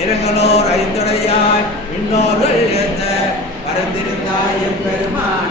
நிறங்களோர் ஐந்துடையாய் இன்னோர்கள் ஏத்த பரந்திருந்தாய் எம்பெருமான்.